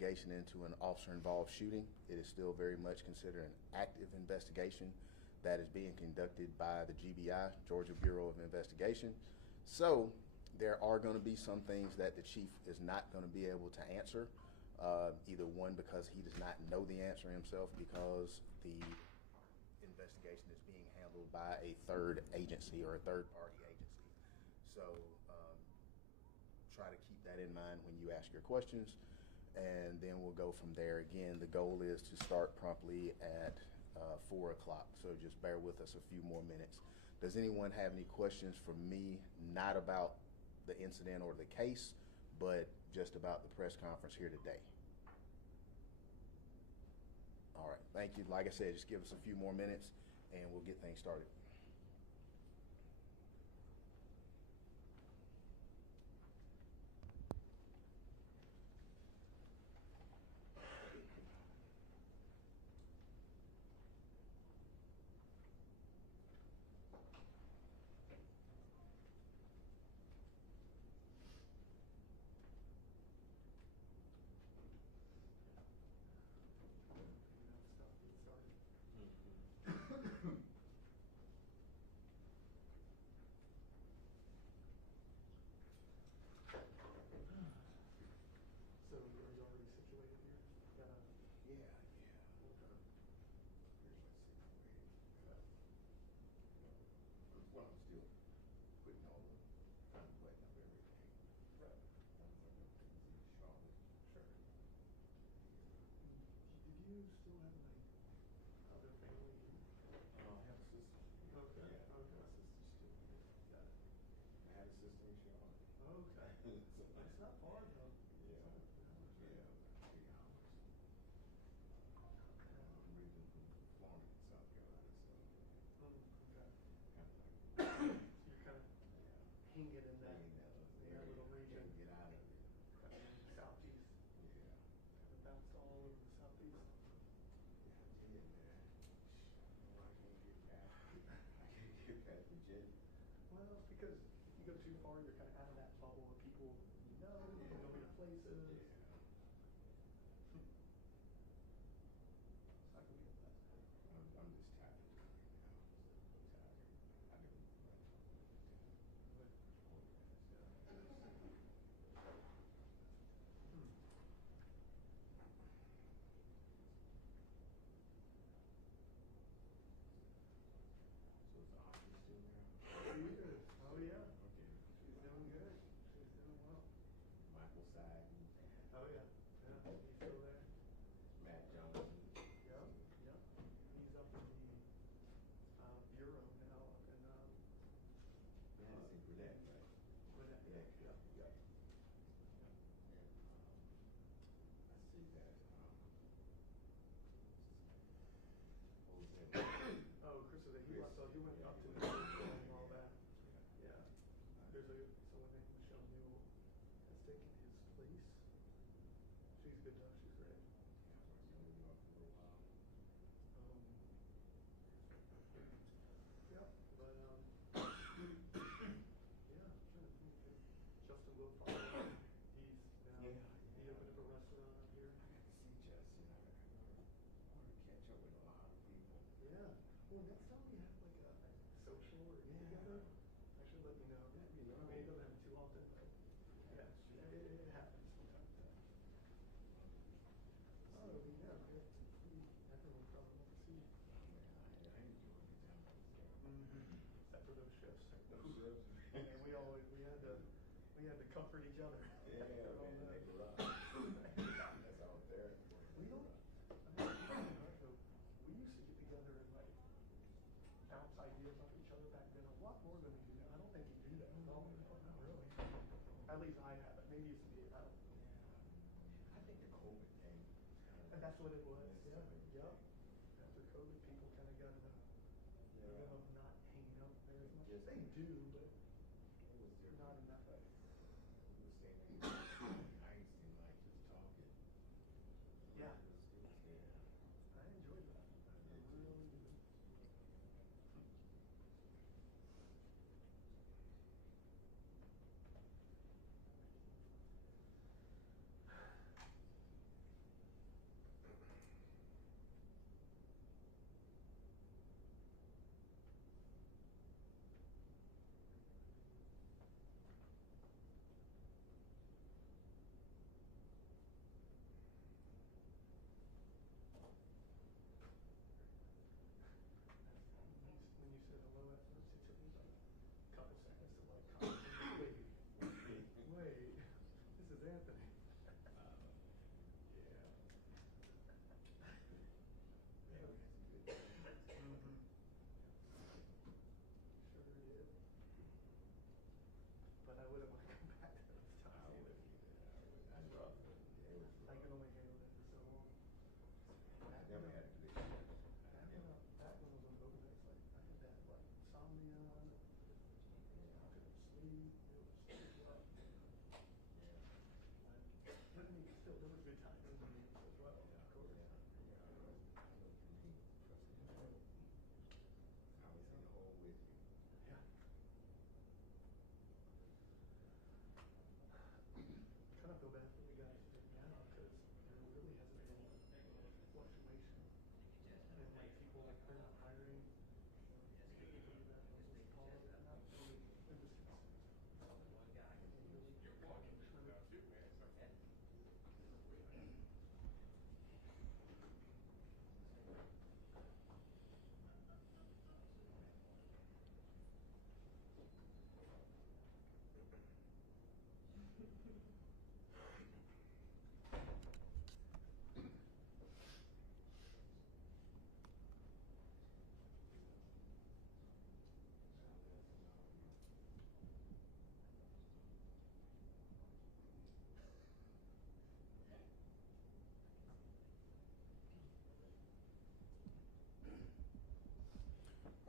investigation into an officer-involved shooting. It is still very much considered an active investigation that is being conducted by the GBI, Georgia Bureau of Investigation. So there are going to be some things that the chief is not going to be able to answer. Either one, because he does not know the answer himself, because the investigation is being handled by a third agency or a third-party agency. So try to keep that in mind when you ask your questions, and then we'll go from there. Again, the goal is to start promptly at 4 o'clock, so just bear with us a few more minutes. Does anyone have any questions for me, not about the incident or the case, but just about the press conference here today? All right, thank you. Like I said, just give us a few more minutes and we'll get things started.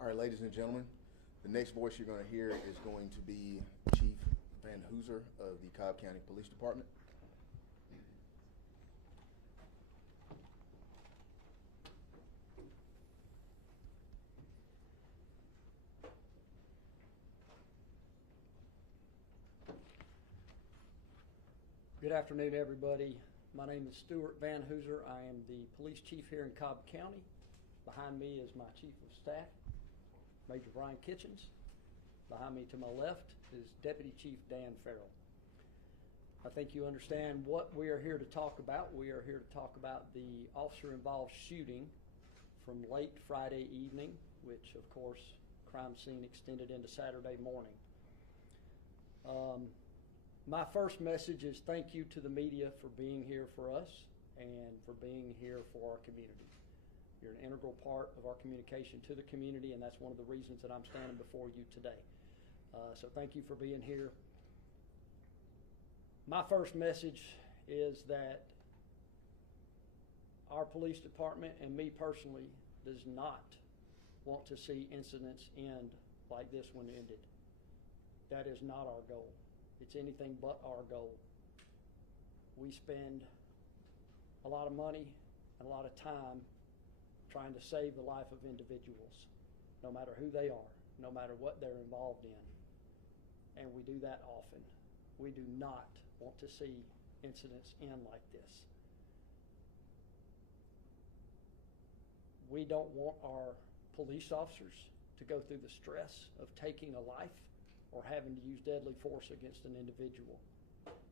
All right, ladies and gentlemen, the next voice you're going to hear is going to be Chief Van Hooser of the Cobb County Police Department. Good afternoon, everybody. My name is Stuart Van Hooser. I am the police chief here in Cobb County. Behind me is my chief of staff, Major Brian Kitchens. Behind me to my left is Deputy Chief Dan Farrell. I think you understand what we are here to talk about. We are here to talk about the officer-involved shooting from late Friday evening, which, of course, crime scene extended into Saturday morning. My first message is thank you to the media for being here for us and for being here for our community. You're an integral part of our communication to the community, and that's one of the reasons that I'm standing before you today. So thank you for being here. My first message is that our police department and me personally does not want to see incidents end like this one ended. That is not our goal. It's anything but our goal. We spend a lot of money and a lot of time trying to save the life of individuals, no matter who they are, no matter what they're involved in. And we do that often. We do not want to see incidents end like this. We don't want our police officers to go through the stress of taking a life or having to use deadly force against an individual.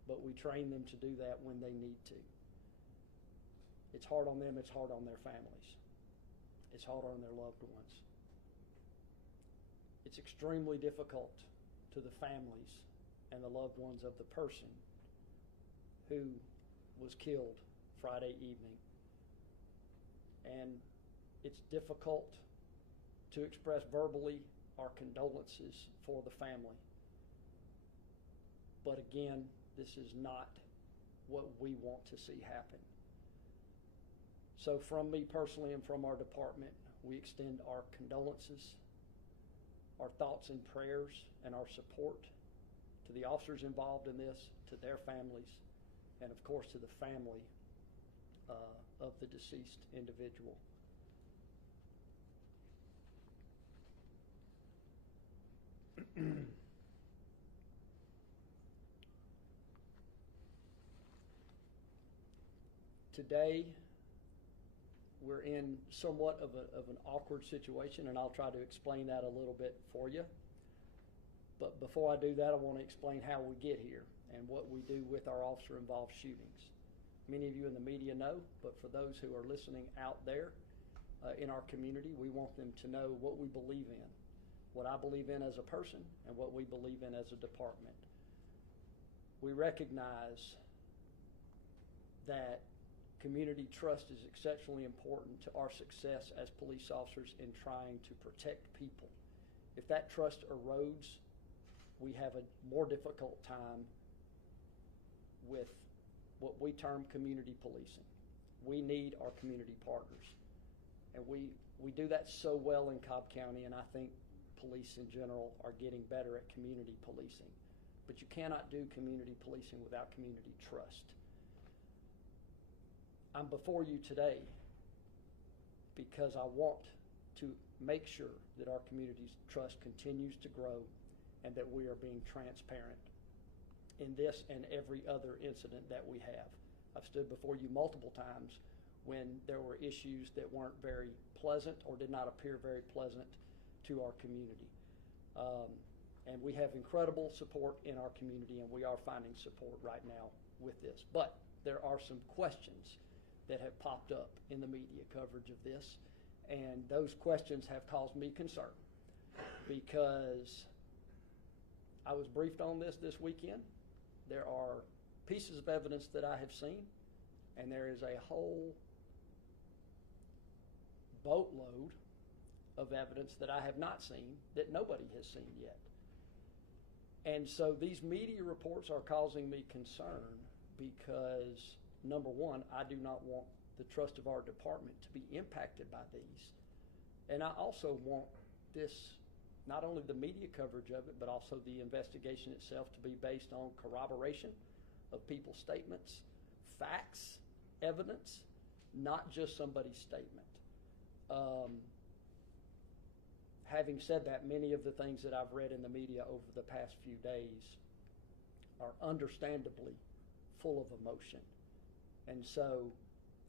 But we train them to do that when they need to. It's hard on them, it's hard on their families. It's hard on their loved ones. It's extremely difficult to the families and the loved ones of the person who was killed Friday evening. And it's difficult to express verbally our condolences for the family. But again, this is not what we want to see happen. So from me personally and from our department, we extend our condolences, our thoughts and prayers, and our support to the officers involved in this, to their families, and of course to the family of the deceased individual. Today, we're in somewhat of an awkward situation, and I'll try to explain that a little bit for you. But before I do that, I want to explain how we get here and what we do with our officer-involved shootings. Many of you in the media know, but for those who are listening out there in our community, we want them to know what we believe in, what I believe in as a person, and what we believe in as a department. We recognize that community trust is exceptionally important to our success as police officers in trying to protect people. If that trust erodes, we have a more difficult time with what we term community policing. We need our community partners. And we do that so well in Cobb County, and I think police in general are getting better at community policing. But you cannot do community policing without community trust. I'm before you today because I want to make sure that our community's trust continues to grow and that we are being transparent in this and every other incident that we have. I've stood before you multiple times when there were issues that weren't very pleasant or did not appear very pleasant to our community. And we have incredible support in our community, and we are finding support right now with this. But there are some questions that have popped up in the media coverage of this, and those questions have caused me concern because I was briefed on this weekend. There are pieces of evidence that I have seen, and there is a whole boatload of evidence that I have not seen that nobody has seen yet. And so these media reports are causing me concern because, number one, I do not want the trust of our department to be impacted by these. And I also want this, not only the media coverage of it, but also the investigation itself to be based on corroboration of people's statements, facts, evidence, not just somebody's statement. Having said that, many of the things that I've read in the media over the past few days are understandably full of emotion. And so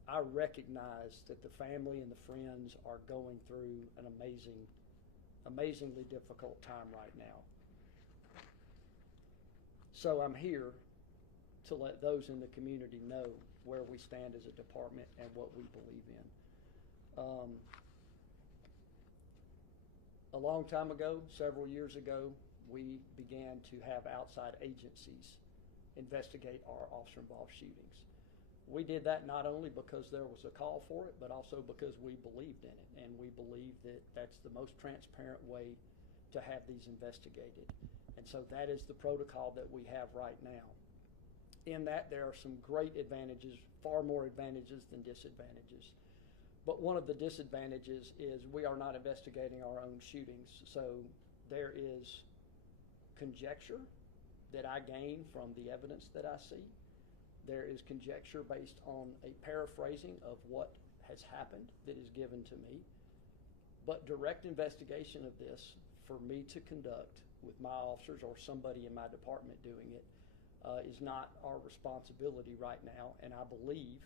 I recognize that the family and the friends are going through an amazingly difficult time right now. So I'm here to let those in the community know where we stand as a department and what we believe in. A long time ago, several years ago, we began to have outside agencies investigate our officer-involved shootings. We did that not only because there was a call for it, but also because we believed in it, and we believe that that's the most transparent way to have these investigated. And so that is the protocol that we have right now. In that, there are some great advantages, far more advantages than disadvantages. But one of the disadvantages is we are not investigating our own shootings. So there is conjecture that I gain from the evidence that I see. There is conjecture based on a paraphrasing of what has happened that is given to me. But direct investigation of this for me to conduct with my officers or somebody in my department doing it is not our responsibility right now. And I believe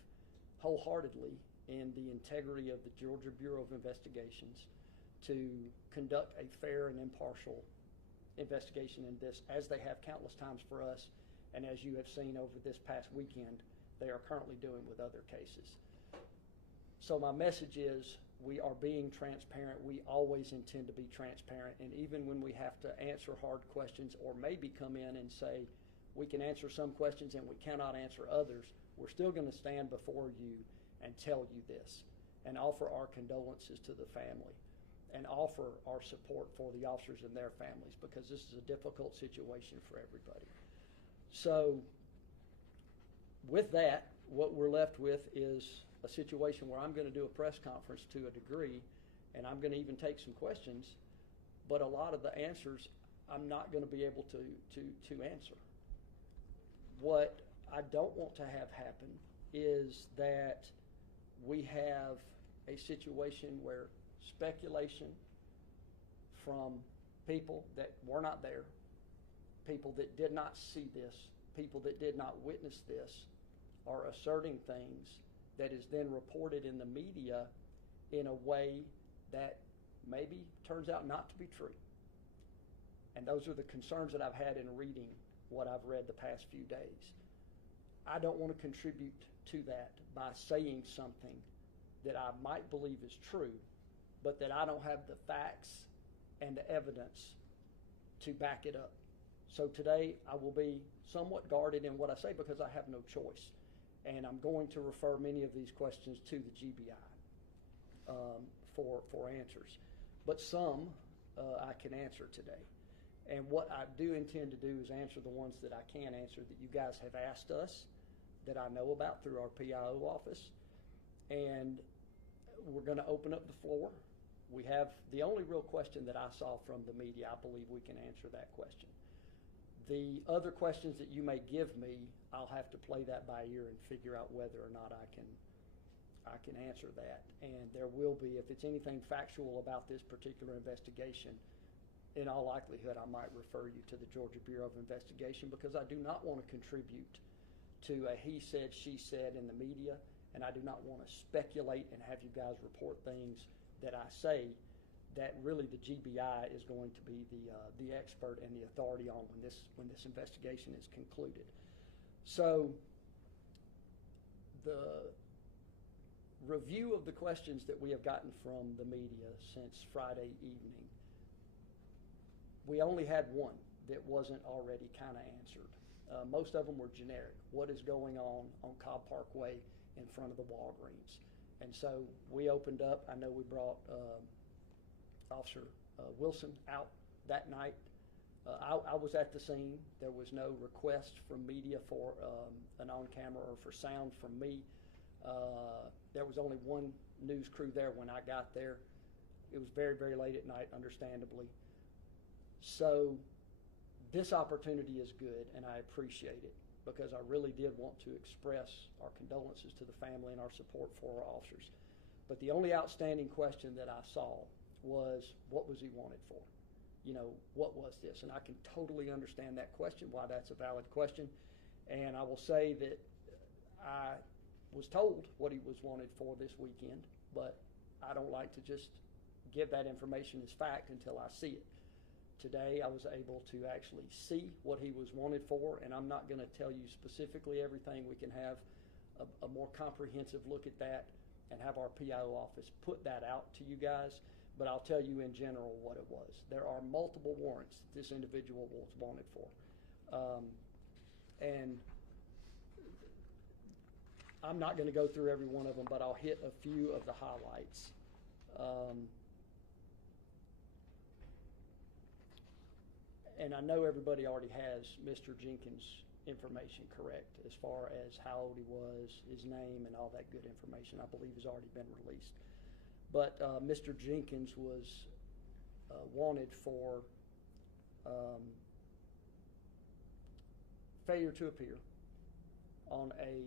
wholeheartedly in the integrity of the Georgia Bureau of Investigations to conduct a fair and impartial investigation in this, as they have countless times for us, and as you have seen over this past weekend, they are currently doing with other cases. So my message is we are being transparent. We always intend to be transparent, and even when we have to answer hard questions or maybe come in and say we can answer some questions and we cannot answer others, we're still going to stand before you and tell you this and offer our condolences to the family and offer our support for the officers and their families, because this is a difficult situation for everybody. So with that, what we're left with is a situation where I'm going to do a press conference to a degree, and I'm going to even take some questions, but a lot of the answers I'm not going to be able to answer. What I don't want to have happen is that we have a situation where speculation from people that were not there, people that did not see this, people that did not witness this, are asserting things that is then reported in the media in a way that maybe turns out not to be true. And those are the concerns that I've had in reading what I've read the past few days. I don't want to contribute to that by saying something that I might believe is true, but that I don't have the facts and the evidence to back it up. So today I will be somewhat guarded in what I say because I have no choice. And I'm going to refer many of these questions to the GBI for answers. But some I can answer today. And what I do intend to do is answer the ones that I can answer that you guys have asked us, that I know about through our PIO office. And we're going to open up the floor. We have the only real question that I saw from the media. I believe we can answer that question. The other questions that you may give me, I'll have to play that by ear and figure out whether or not I can answer that. And there will be, if it's anything factual about this particular investigation, in all likelihood I might refer you to the Georgia Bureau of Investigation, because I do not want to contribute to a he said, she said in the media, and I do not want to speculate and have you guys report things that I say that really the GBI is going to be the expert and the authority on when this investigation is concluded. So the review of the questions that we have gotten from the media since Friday evening, we only had one that wasn't already kind of answered. Most of them were generic. What is going on Cobb Parkway in front of the Walgreens? And so we opened up. I know we brought Officer Wilson out that night. I was at the scene. There was no request from media for an on-camera or for sound from me. There was only one news crew there when I got there. It was very, very late at night, understandably. So this opportunity is good, and I appreciate it, because I really did want to express our condolences to the family and our support for our officers. But the only outstanding question that I saw was, what was he wanted for? You know, what was this? And I can totally understand that question, why that's a valid question. And I will say that I was told what he was wanted for this weekend, but I don't like to just give that information as fact until I see it. Today I was able to actually see what he was wanted for, and I'm not going to tell you specifically everything. We can have a more comprehensive look at that and have our PIO office put that out to you guys, but I'll tell you in general what it was. There are multiple warrants that this individual was wanted for. And I'm not going to go through every one of them, but I'll hit a few of the highlights. And I know everybody already has Mr. Jenkins' information correct, as far as how old he was, his name, and all that good information, I believe, has already been released. But Mr. Jenkins was wanted for failure to appear on a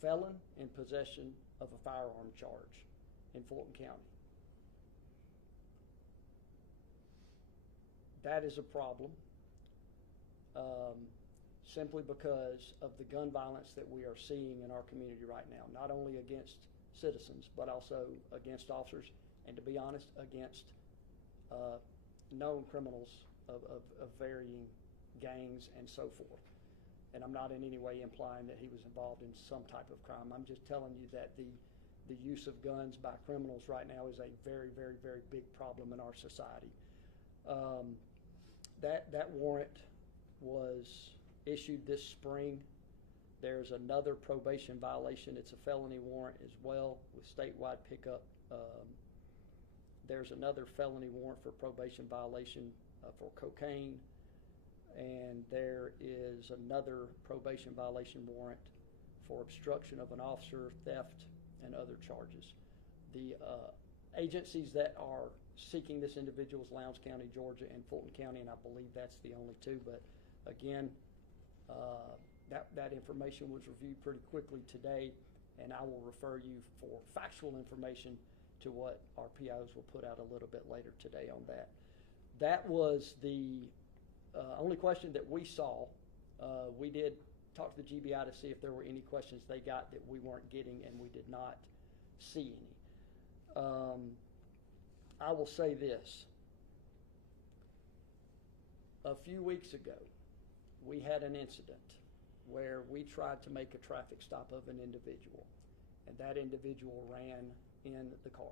felon in possession of a firearm charge in Fulton County. That is a problem, simply because of the gun violence that we are seeing in our community right now, not only against citizens, but also against officers, and to be honest, against known criminals of varying gangs and so forth. And I'm not in any way implying that he was involved in some type of crime. I'm just telling you that the use of guns by criminals right now is a very, very, very big problem in our society. That warrant was issued this spring. There's another probation violation. It's a felony warrant as well with statewide pickup. There's another felony warrant for probation violation for cocaine. And there is another probation violation warrant for obstruction of an officer, theft, and other charges. The agencies that are seeking this individual is Lowndes County, Georgia, and Fulton County, and I believe that's the only two. But again, that information was reviewed pretty quickly today, and I will refer you for factual information to what our PIOs will put out a little bit later today on that. That was the only question that we saw. We did talk to the GBI to see if there were any questions they got that we weren't getting, and we did not see any. I will say this. A few weeks ago, we had an incident where we tried to make a traffic stop of an individual, and that individual ran in the car.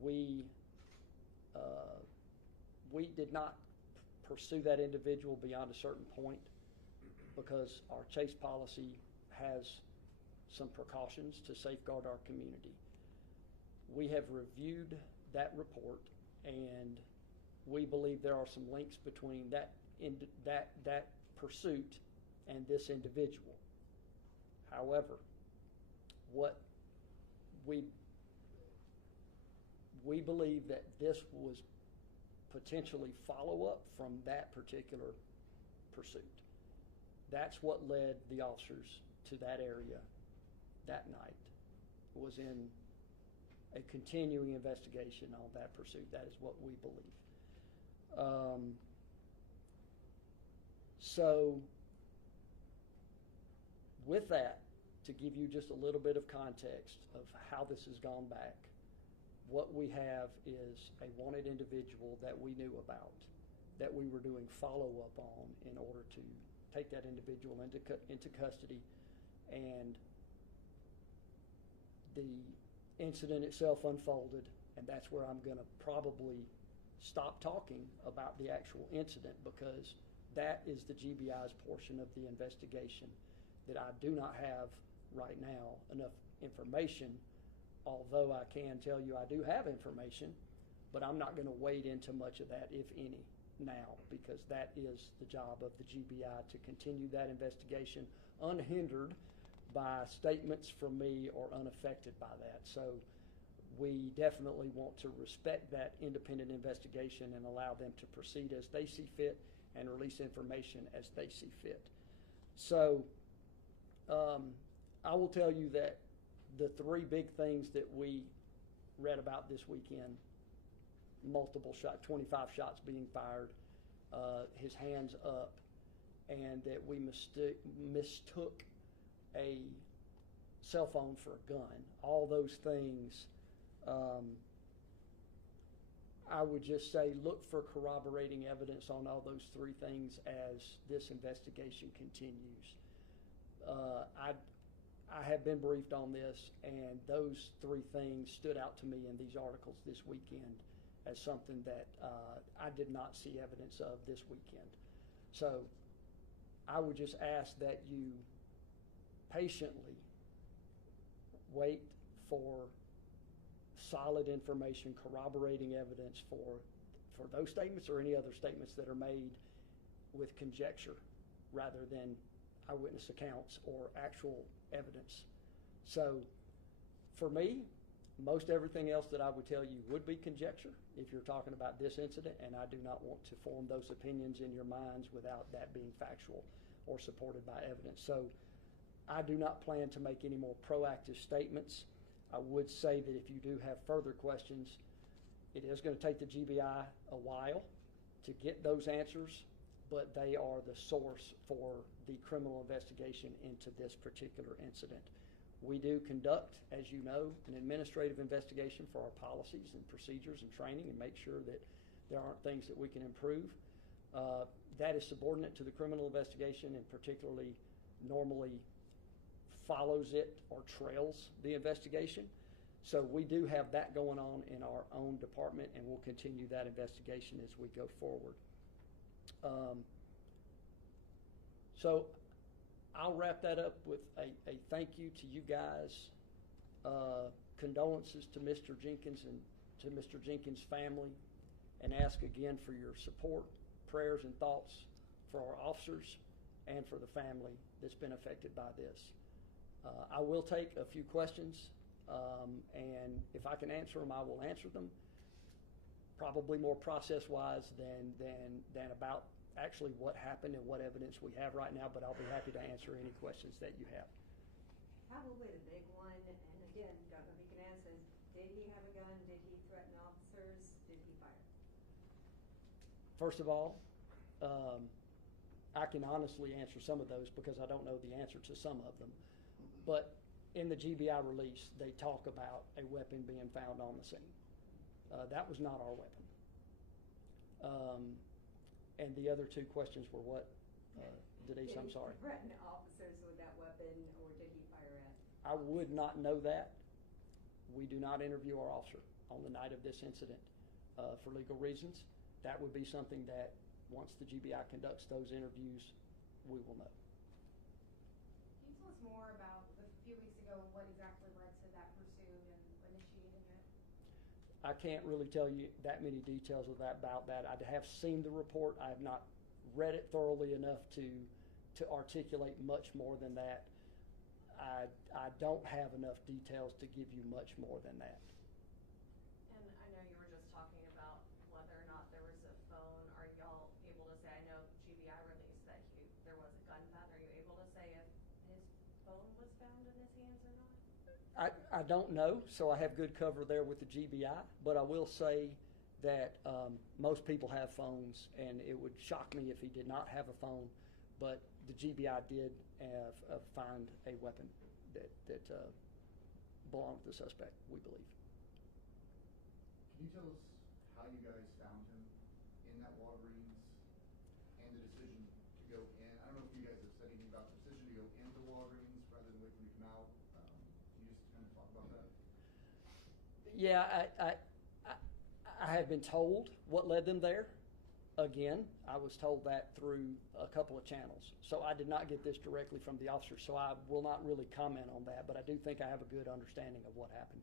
We did not pursue that individual beyond a certain point because our chase policy has some precautions to safeguard our community. We have reviewed that report, and we believe there are some links between that pursuit and this individual. However, what we believe that this was potentially follow-up from that particular pursuit. That's what led the officers to that area that night, was in a continuing investigation on that pursuit. That is what we believe. So with that, to give you just a little bit of context of how this has gone back, what we have is a wanted individual that we knew about, that we were doing follow-up on in order to take that individual into custody. And the incident itself unfolded, and that's where I'm going to probably stop talking about the actual incident, because that is the GBI's portion of the investigation that I do not have right now enough information, although I can tell you I do have information, but I'm not going to wade into much of that, if any, now, because that is the job of the GBI to continue that investigation unhindered by statements from me or unaffected by that. So we definitely want to respect that independent investigation and allow them to proceed as they see fit and release information as they see fit. So I will tell you that the three big things that we read about this weekend, multiple shots, 25 shots being fired, his hands up, and that we mistook a cell phone for a gun. All those things, I would just say look for corroborating evidence on all those three things as this investigation continues. I have been briefed on this, and those three things stood out to me in these articles this weekend as something that I did not see evidence of this weekend. So I would just ask that you patiently wait for solid information, corroborating evidence for those statements or any other statements that are made with conjecture rather than eyewitness accounts or actual evidence. So for me, most everything else that I would tell you would be conjecture if you're talking about this incident, and I do not want to form those opinions in your minds without that being factual or supported by evidence. So I do not plan to make any more proactive statements. I would say that if you do have further questions, it is going to take the GBI a while to get those answers, but they are the source for the criminal investigation into this particular incident. We do conduct, as you know, an administrative investigation for our policies and procedures and training and make sure that there aren't things that we can improve. That is subordinate to the criminal investigation and particularly normally follows it or trails the investigation. So we do have that going on in our own department, and we'll continue that investigation as we go forward. So I'll wrap that up with a thank you to you guys, condolences to Mr. Jenkins and to Mr. Jenkins' family, and ask again for your support, prayers, and thoughts for our officers and for the family that's been affected by this. I will take a few questions, and if I can answer them, I will answer them. Probably more process-wise than about actually what happened and what evidence we have right now, but I'll be happy to answer any questions that you have. Probably the big one, and again, don't know if you can answer, is did he have a gun? Did he threaten officers? Did he fire? First of all, I can honestly answer some of those because I don't know the answer to some of them. But in the GBI release, they talk about a weapon being found on the scene. That was not our weapon. And the other two questions were what, Denise? I'm sorry. Did he threaten officers with that weapon, or did he fire at? I would not know that. We do not interview our officer on the night of this incident for legal reasons. That would be something that once the GBI conducts those interviews, we will know. Can you tell us more about a few weeks ago and what exactly led to that pursuit and initiating it? I can't really tell you that many details about that. I have seen the report. I have not read it thoroughly enough to articulate much more than that. I don't have enough details to give you much more than that. And I know you were just talking about whether or not there was a phone. Are y'all able to say, I know GBI released that there was a gun found. Are you able to say if his phone was found in his hands or not? I don't know, so I have good cover there with the GBI, but I will say that most people have phones, and it would shock me if he did not have a phone, but the GBI did find a weapon that belonged to the suspect, we believe. Can you tell us how you guys found him in that Walgreens and the decision to go in? I don't know if you guys have said anything about the decision to go into Walgreens rather than wait for him to come out. Can you just kind of talk about that? Yeah, I have been told what led them there. Again, I was told that through a couple of channels. So I did not get this directly from the officer, so I will not really comment on that, but I do think I have a good understanding of what happened.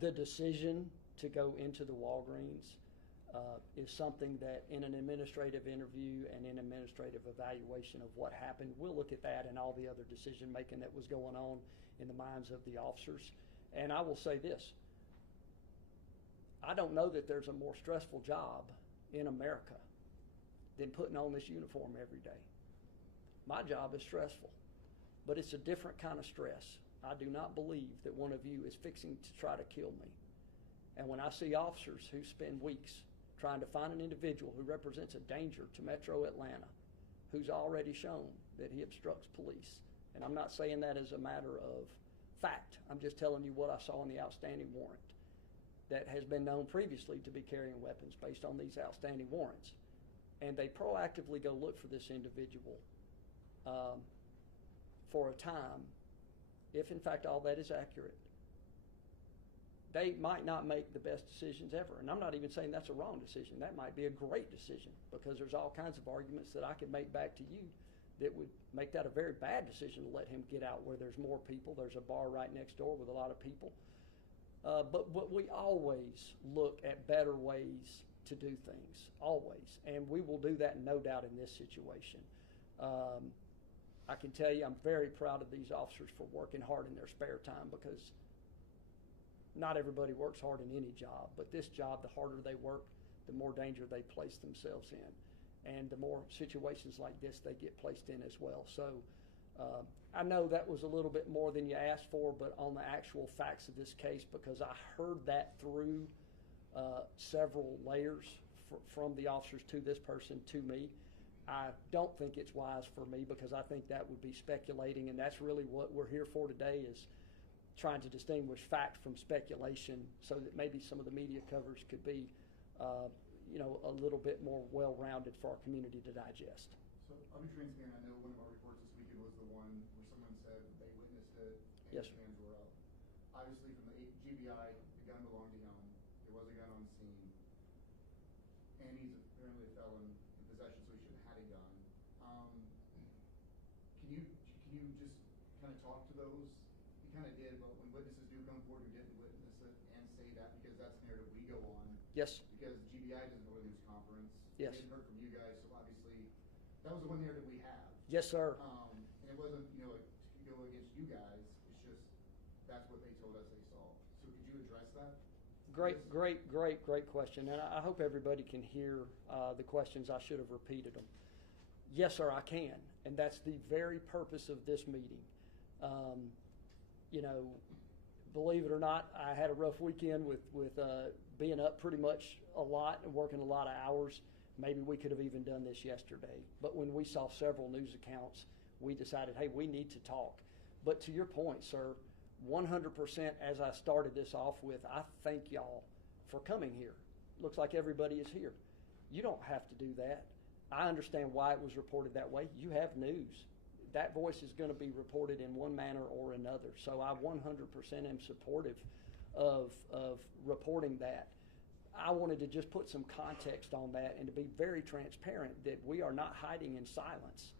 The decision to go into the Walgreens, is something that in an administrative interview and in administrative evaluation of what happened, we'll look at that and all the other decision making that was going on in the minds of the officers. And I will say this, I don't know that there's a more stressful job in America than putting on this uniform every day. My job is stressful, but it's a different kind of stress. I do not believe that one of you is fixing to try to kill me. And when I see officers who spend weeks trying to find an individual who represents a danger to Metro Atlanta, who's already shown that he obstructs police, and I'm not saying that as a matter of fact, I'm just telling you what I saw in the outstanding warrant that has been known previously to be carrying weapons based on these outstanding warrants. And they proactively go look for this individual for a time, if in fact all that is accurate. They might not make the best decisions ever. And I'm not even saying that's a wrong decision. That might be a great decision, because there's all kinds of arguments that I could make back to you that would make that a very bad decision to let him get out where there's more people. There's a bar right next door with a lot of people. But we always look at better ways to do things, always. And we will do that, no doubt, in this situation. I can tell you I'm very proud of these officers for working hard in their spare time, because not everybody works hard in any job, but this job, the harder they work, the more danger they place themselves in, and the more situations like this they get placed in as well. So I know that was a little bit more than you asked for, but on the actual facts of this case, because I heard that through several layers from the officers to this person to me, I don't think it's wise for me, because I think that would be speculating, and that's really what we're here for today, is trying to distinguish fact from speculation, so that maybe some of the media covers could be, a little bit more well-rounded for our community to digest. So I'll be transparent. I know one of our reports this weekend was the one where someone said they witnessed it and Yes, his hands were up. Obviously, from the GBI, the gun belonged to him. There was a gun on scene, and he's apparently a felon in possession, so he shouldn't have had a gun. Can you just kind of talk to those? You kind of did, but when witnesses do come forward who didn't witness it and say that, because that's the narrative we go on. Yes. Because GBI doesn't go to news conference. Yes. We hadn't heard from you guys, so obviously that was the one narrative we have. Yes, sir. And it wasn't, to go against you guys. It's just that's what they told us they saw. So could you address that? Great question. And I hope everybody can hear the questions. I should have repeated them. Yes, sir, I can. And that's the very purpose of this meeting. Believe it or not, I had a rough weekend with being up pretty much a lot and working a lot of hours. Maybe we could have even done this yesterday. But when we saw several news accounts, we decided, hey, we need to talk. But to your point, sir, 100%, as I started this off with, I thank y'all for coming here. Looks like everybody is here. You don't have to do that. I understand why it was reported that way. You have news. That voice is going to be reported in one manner or another. So I 100% am supportive of reporting that. I wanted to just put some context on that and to be very transparent that we are not hiding in silence.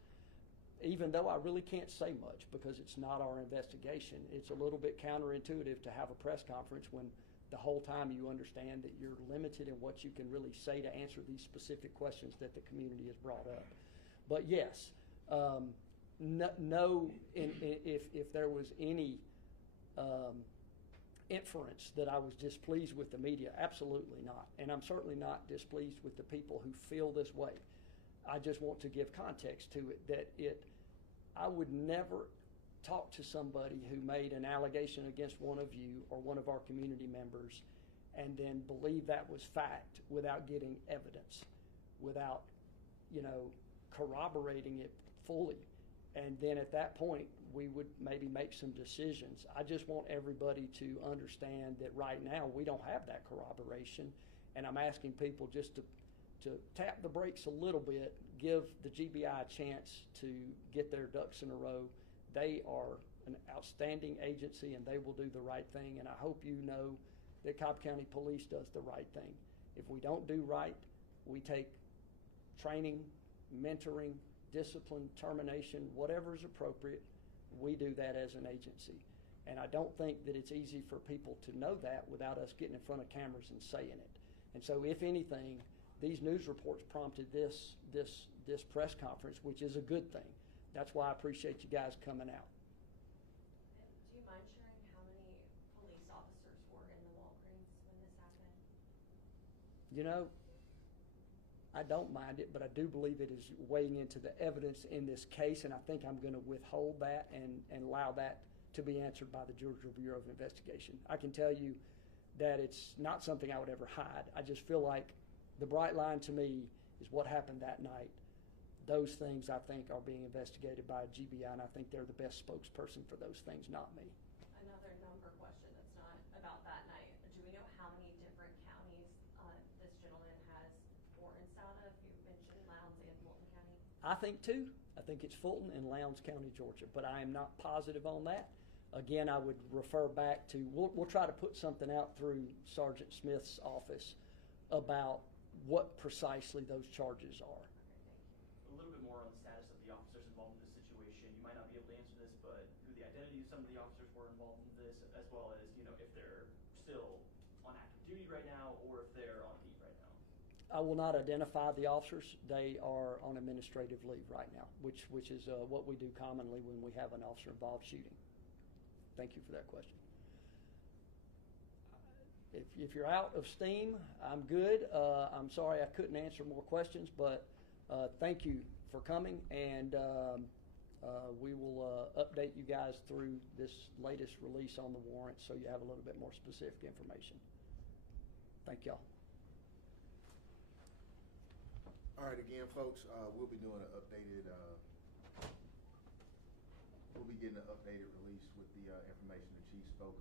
Even though I really can't say much because it's not our investigation, it's a little bit counterintuitive to have a press conference when the whole time you understand that you're limited in what you can really say to answer these specific questions that the community has brought up. But yes, if there was any inference that I was displeased with the media, absolutely not. And I'm certainly not displeased with the people who feel this way. I just want to give context to it, that I would never talk to somebody who made an allegation against one of you or one of our community members and then believe that was fact without getting evidence, without, corroborating it fully. And then at that point, we would maybe make some decisions. I just want everybody to understand that right now we don't have that corroboration, and I'm asking people just to tap the brakes a little bit, give the GBI a chance to get their ducks in a row. They are an outstanding agency, and they will do the right thing, and I hope you know that Cobb County Police does the right thing. If we don't do right, we take training, mentoring, discipline, termination, whatever is appropriate. We do that as an agency. And I don't think that it's easy for people to know that without us getting in front of cameras and saying it. And so if anything, these news reports prompted this press conference, which is a good thing. That's why I appreciate you guys coming out. And do you mind sharing how many police officers were in the Walgreens when this happened? You know, I don't mind it, but I do believe it is weighing into the evidence in this case, and I think I'm going to withhold that and allow that to be answered by the Georgia Bureau of Investigation. I can tell you that it's not something I would ever hide. I just feel like the bright line to me is what happened that night. Those things, I think, are being investigated by GBI, and I think they're the best spokesperson for those things, not me. Another number question that's not about that night. Do we know how many different counties this gentleman has warrants out of? You mentioned Lowndes and Fulton County. I think two. I think it's Fulton and Lowndes County, Georgia, but I am not positive on that. Again, I would refer back to, we'll try to put something out through Sergeant Smith's office about what precisely those charges are. A little bit more on the status of the officers involved in this situation. You might not be able to answer this, but who the identity of some of the officers were involved in this, as well as, you know, if they're still on active duty right now or if they're on leave right now. I will not identify the officers. They are on administrative leave right now, which is what we do commonly when we have an officer-involved shooting. Thank you for that question. If you're out of steam, I'm good. I'm sorry I couldn't answer more questions, but thank you for coming, and we will update you guys through this latest release on the warrant so you have a little bit more specific information. Thank y'all. All right, again, folks, we'll be doing an updated, we'll be getting an updated release with the information the chief spoke